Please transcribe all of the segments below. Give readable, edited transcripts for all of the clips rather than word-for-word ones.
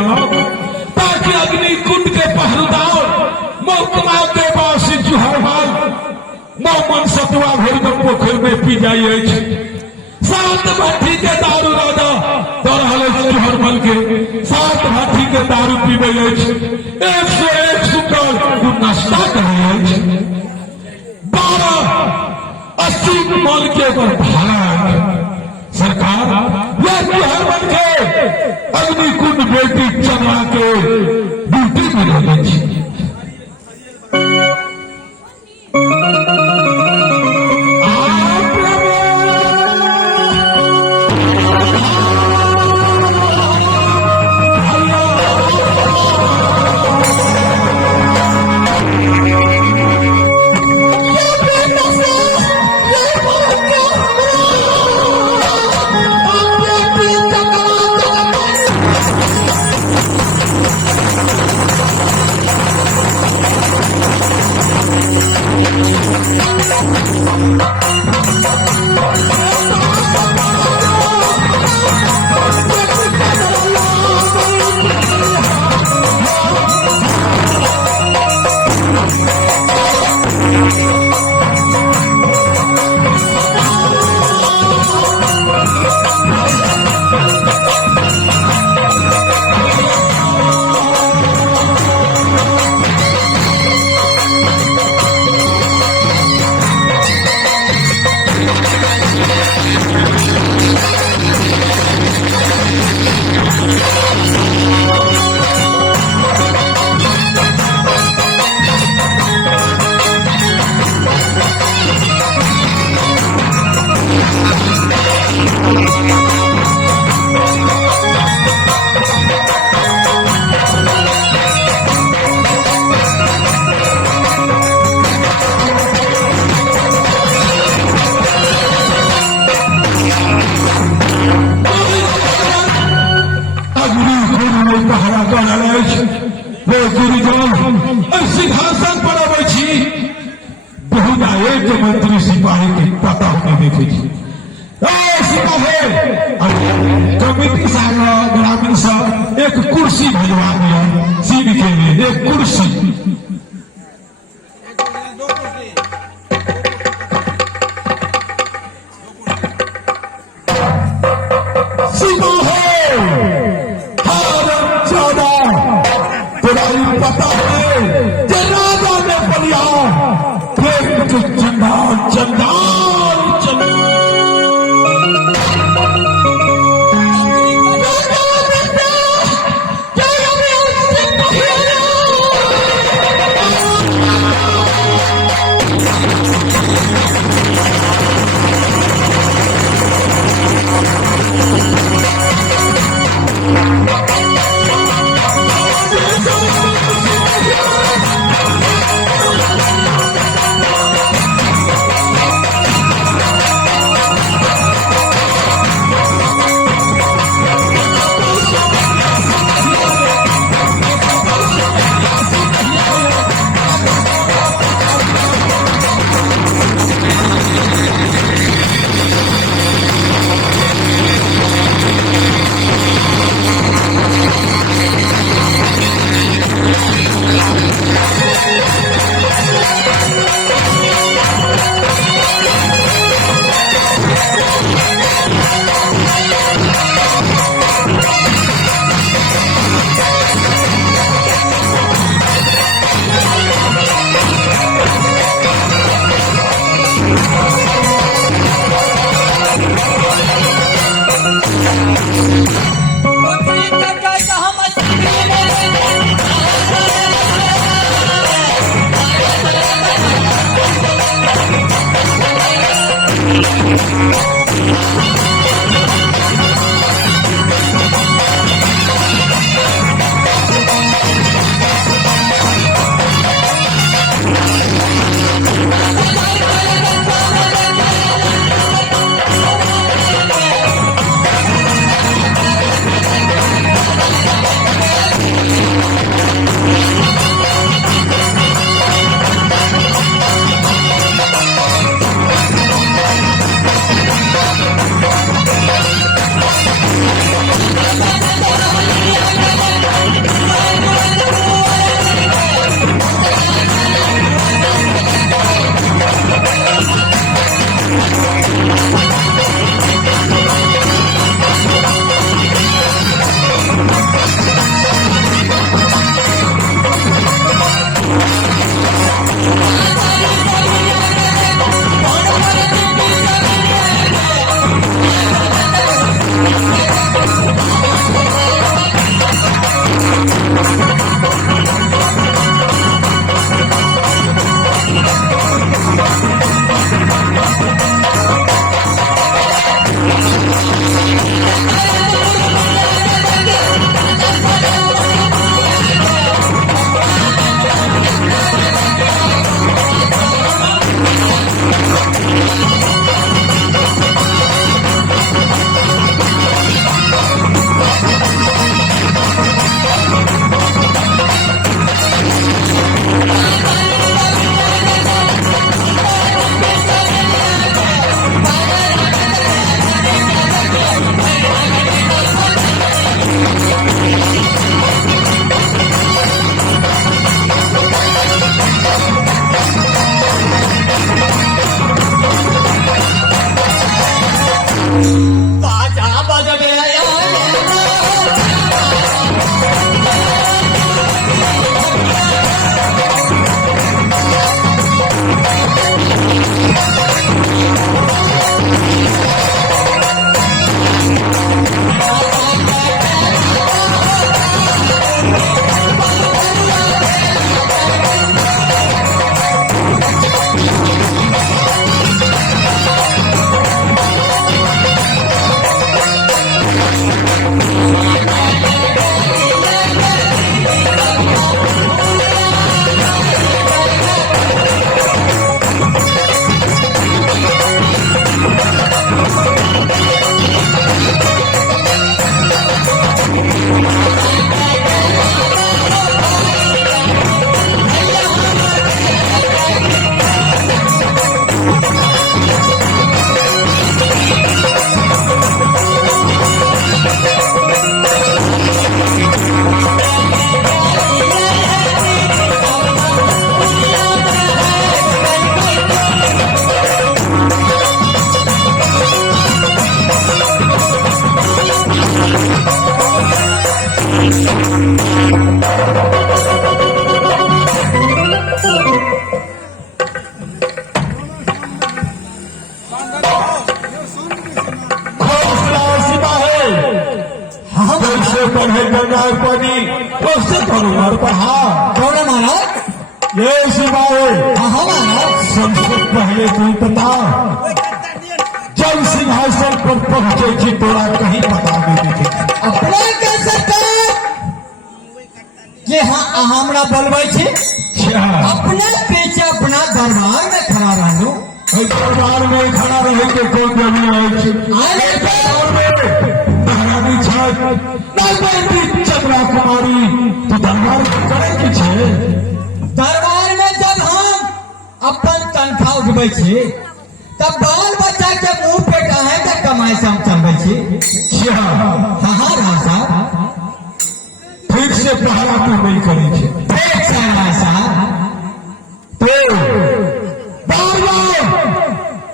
ताकि अग्नि कुंड के पहरुदार मोहतमा देवासी जुहरमाल मोमन सतुआ भर पोखर में पी जाइए। सात भाठी के दारू राजा दौड़ल जुहरमल के सात भाठी के दारू पीबे 101 सुकल नाश्ता करे 12-80 मन के भाड़ा सरकार यह जुहरमल के अग्निकुंड बेटी चंद्रा के ड्यूटी में रहे। सिंहासन पर अबै छी बहुधा एक मंत्री सिपाही के पता होता देखे छी सिपाही कमिटी साहब ग्रामीण सब एक कुर्सी भेजवा दिया सीट के लिए एक कुर्सी पहले पढ़े गंगार पानी उससे थोड़ा मार पढ़ा कौन मारा ये सिवाय हाँ महाराज सबसे पहले तू बता जब सिंहासन पर पहुंचे थी तोरा कहीं पता नहीं थी अपना कैसे कि हाँ हमरा बोलबै छी अपने पीछे अपना दरबार में खड़ा रहलू दरबार में खड़ा रहे तो कोई जरूरी महारानी चंद्रा कुमारी तो दरबार करे की छे दरबार में जब हम अपन तनख्वाह उठबै छी तब बाल बच्चा के मुंह पे कहे के कमाई से हम चलबै छी हाँ हाँ राजा ठीक से पहला तू नहीं करी छे ठीक से राजा तो बार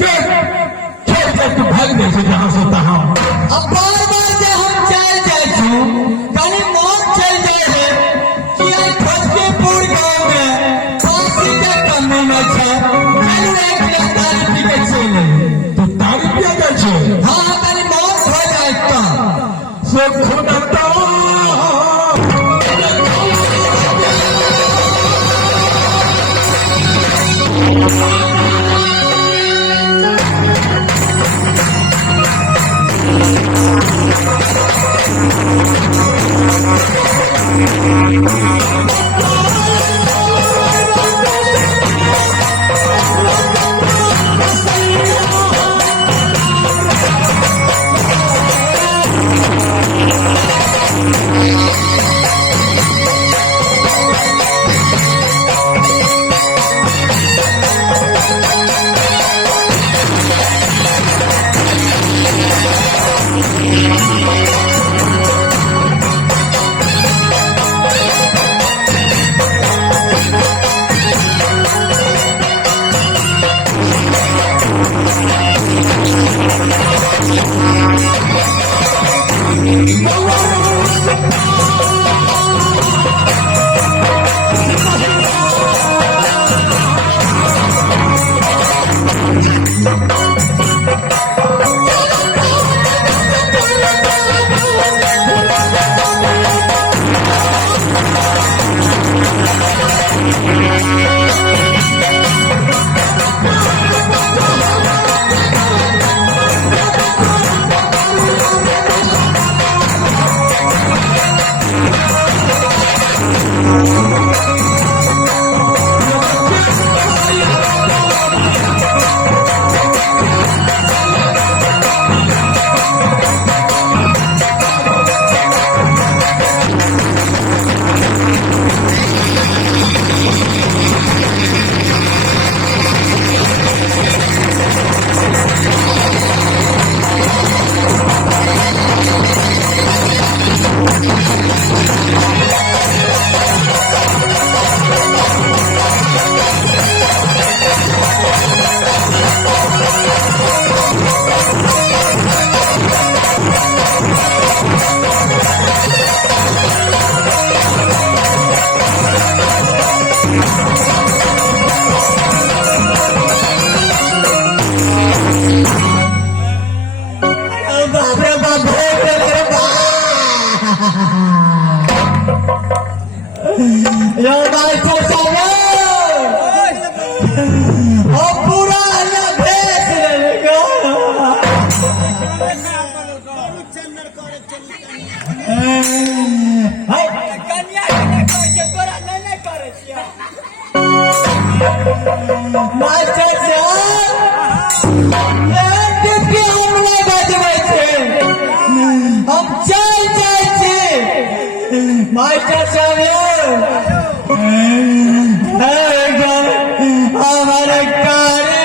देख छोड़ के तू भाग दे से जहां से तहां अब बार जे हम चल जाए छू कहीं मौत चल जाए है कि आई फसकेपुर गांव में फांसी के कमी में छे खाली एक गिरफ्तारी पी के चले तो तारीफ क्या कर छे हाँ कहीं मौत हो जाए तो से खुदता मास्टर साहब हम चल जाए छे मास्टर साहब हमारे कार्य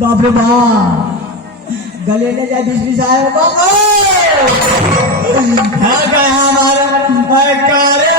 बाप रे बाप गले ले जा बिजली साहब हमारा कार्य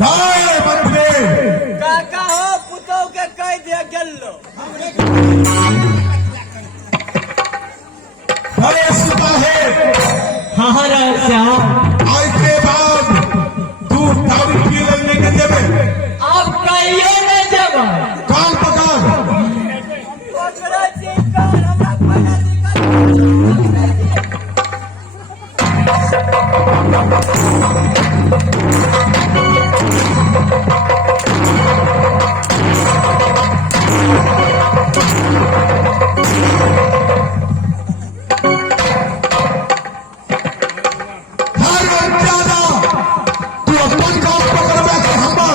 दाए मंत्री काका हो पुतौ के कह दे गेलो अरे सिपाही हाँ राजा आज के बाद तू दारू पी लेने के देवे अब कहिए न जब कान पकड़ पकड़ा जी कान हमरा पहले निकल हर ज्यादा तू अपन काम पकड़वा के हमर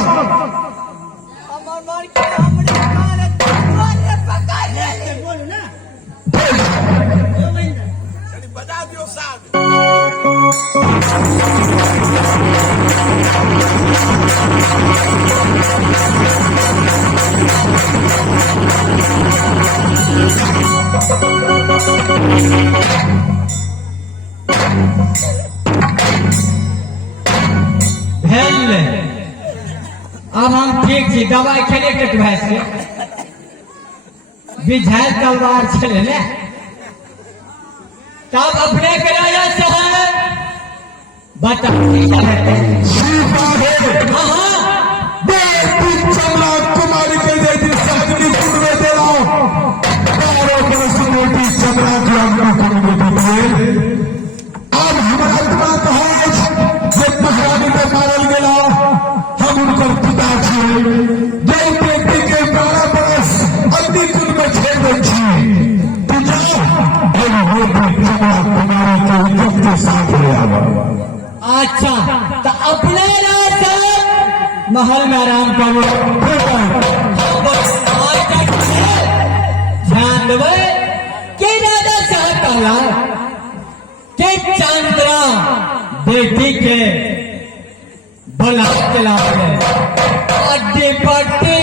हमर मन के हमरे कान तोरे पकड़ ले बोल ना बता दियो साहब भेल अब हम ठीक छी दवाई खेले के भैंस के बिझायल तलवार छले ने तब अपने के राजा साहब बता हाँ चमड़ा कुमारी के जैसी सागनी सुनने दे रहा हूँ 12 वर्ष मोटी चमड़ा की अग्नि करने दीजिए अब हमारा बात है जब महारानी में मारल गया हम उनकर पिता छे जो व्यक्ति के 12 बरस अग्नि कुंड में छेड़ दै छी तू जाओ और वो भी चमड़ा कुमारी के उद्योग के साथ ले आओ अच्छा तो अपने राजा महल में आराम करो ध्यान देवे के राजा साहब कहला के चंद्रा बेटी के बुला के लावे अड्डी पट्टी